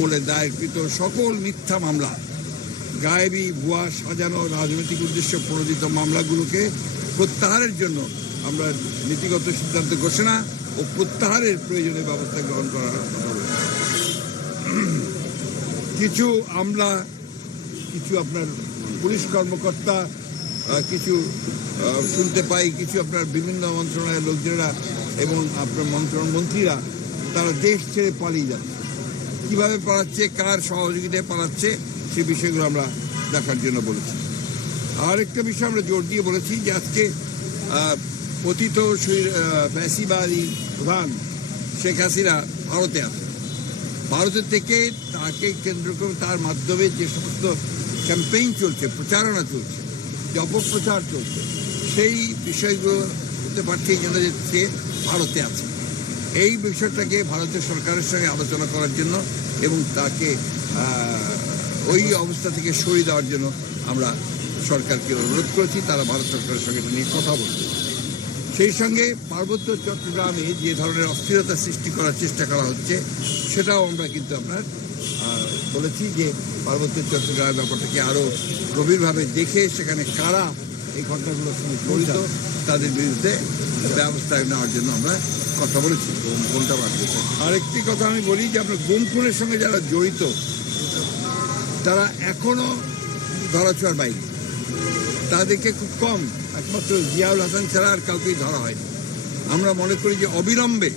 বলে দায়েরকৃত সকল মিথ্যা মামলা, গায়েবী ভুয়া সাজানো রাজনৈতিক উদ্দেশ্যে প্রণোদিত মামলাগুলোকে প্রত্যাহারের জন্য আমরা নীতিগত সিদ্ধান্ত ঘোষণা ও প্রত্যাহারের প্রয়োজনীয় ব্যবস্থা গ্রহণ করার কথা। কিছু আমলা, কিছু আপনার পুলিশ কর্মকর্তা কিছু শুনতে পাই, কিছু আপনার বিভিন্ন মন্ত্রণালয়ের লোকজনেরা এবং আপনার মন্ত্রণ মন্ত্রীরা, তারা দেশ ছেড়ে পালিয়ে যাচ্ছে কীভাবে পালাচ্ছে, কার সহযোগিতায় পালাচ্ছে সে বিষয়গুলো আমরা দেখার জন্য বলেছি। আর একটা বিষয় আমরা জোর দিয়ে বলেছি যে আজকে পতিত ফ্যাসিবাদী প্রধান শেখ হাসিনা ভারতে আছে ভারতের থেকে তাকে কেন্দ্র করে তার মাধ্যমে যে সমস্ত ক্যাম্পেইন চলছে, প্রচারণা চলছে, যে অপপ্রচার চলছে, সেই বিষয়গুলো হতে পারছে এই জন্য যে সে ভারতে আছে। এই বিষয়টাকে ভারতের সরকারের সঙ্গে আলোচনা করার জন্য এবং তাকে ওই অবস্থা থেকে সরিয়ে দেওয়ার জন্য আমরা সরকারকে অনুরোধ করেছি, তারা ভারত সরকারের সঙ্গে নিয়ে কথা বলছে সেই সঙ্গে পার্বত্য চট্টগ্রামে যে ধরনের অস্থিরতা সৃষ্টি করার চেষ্টা করা হচ্ছে, সেটাও আমরা কিন্তু আপনার বলেছি যে পার্বত্য চট্টগ্রামের ব্যাপারটাকে আরও গভীরভাবে দেখে সেখানে কারা এই ঘটনাগুলোর সঙ্গে জড়িত তাদের বিরুদ্ধে ব্যবস্থা নেওয়ার জন্য আমরা কথা বলেছি কোনটা বাড়বে আরেকটি কথা আমি বলি যে আপনার গুম খুনের সঙ্গে যারা জড়িত, তারা এখনও ধরাছোঁয়ার বাইরে। তাদেরকে খুব কম, একমাত্র জিয়াউল হাসান ছাড়া আর কাউকেই ধরা হয়নি। আমরা মনে করি যে অবিলম্বে,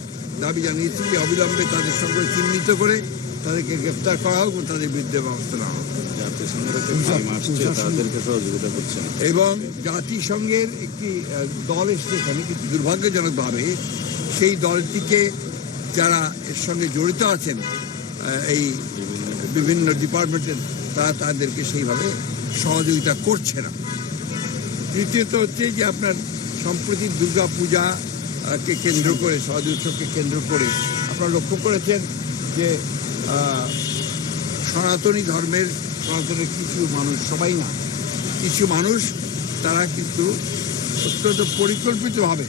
দাবি জানিয়েছি যে অবিলম্বে তাদের সঙ্গে চিহ্নিত করে তাদেরকে গ্রেফতার করা হোক তাদের বিরুদ্ধে ব্যবস্থা নেওয়া হোক। এবং জাতিসংঘের একটি দল এসছে এখানে কিন্তু দুর্ভাগ্যজনকভাবে। সেই দলটিকে যারা এর সঙ্গে জড়িত আছেন এই বিভিন্ন ডিপার্টমেন্টের তারা তাদেরকে সেইভাবে সহযোগিতা করছে না। তৃতীয়ত হচ্ছে যে আপনার সম্প্রতি দুর্গা পূজা কে কেন্দ্র করে সহজ উৎসবকে কেন্দ্র করে আপনারা লক্ষ্য করেছেন যে সনাতনী ধর্মের সনাতনের কিছু মানুষ, সবাই না, কিছু মানুষ তারা কিন্তু অত্যন্ত পরিকল্পিতভাবে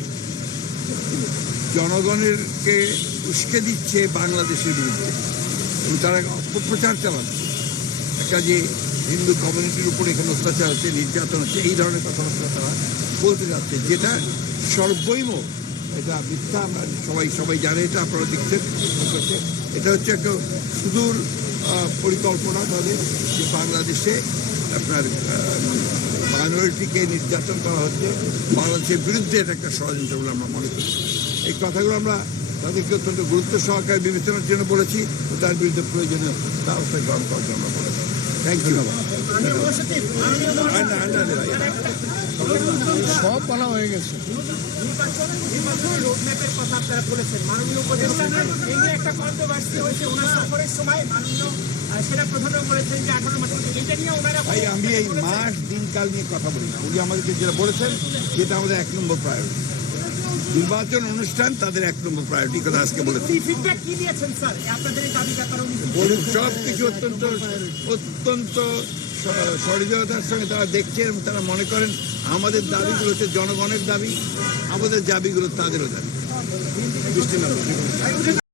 জনগণেরকে উস্কে দিচ্ছে বাংলাদেশের বিরুদ্ধে। এবং তারা অপপ্রচার চালাচ্ছে। একটা যে হিন্দু কমিউনিটির উপর এখানে অত্যাচার হচ্ছে, নির্যাতন হচ্ছে, এই ধরনের কথাবার্তা তারা বলতে যাচ্ছে, যেটা সর্বৈম এটা মিথ্যা সবাই সবাই জানে এটা আপনারা দেখছেন। এটা হচ্ছে একটা সুদূর পরিকল্পনা তাদের যে বাংলাদেশে আপনার মাইনরিটিকে নির্যাতন করা হচ্ছে বাংলাদেশের বিরুদ্ধে এটা একটা ষড়যন্ত্র বলে আমরা মনে করি। এই কথাগুলো আমরা তাদেরকে অত্যন্ত গুরুত্ব সহকারে বিবেচনার জন্য বলেছি ও তার বিরুদ্ধে প্রয়োজনীয় ব্যবস্থা গ্রহণ করার জন্য বলেছি। থ্যাংক ইউ সব বলা হয়ে গেছে। রোডম্যাপের কথা আপনারা বলেছেন মাননীয় উপদেষ্টা এই একটা কন্ট্রোভার্সি হয়েছে ওনার সফরের সময় মাননীয় প্রধানও বলেছেন যে আঠারো মাস এটা নিয়ে ওনারা ভাই আমি এই মাস দিনকাল নিয়ে কথা বলি না। উনি আমাদেরকে যেটা বলেছেন যেটা আমাদের এক নম্বর প্রায়োরিটি নির্বাচন অনুষ্ঠান তাদের এক নম্বর প্রায়োরিটি কথা আজকে বলেছি সব কিছু অত্যন্ত অত্যন্ত স- সঙ্গে তারা দেখছেন তারা মনে করেন আমাদের দাবিগুলো হচ্ছে জনগণের দাবি, আমাদের দাবিগুলো তাদেরও দাবি।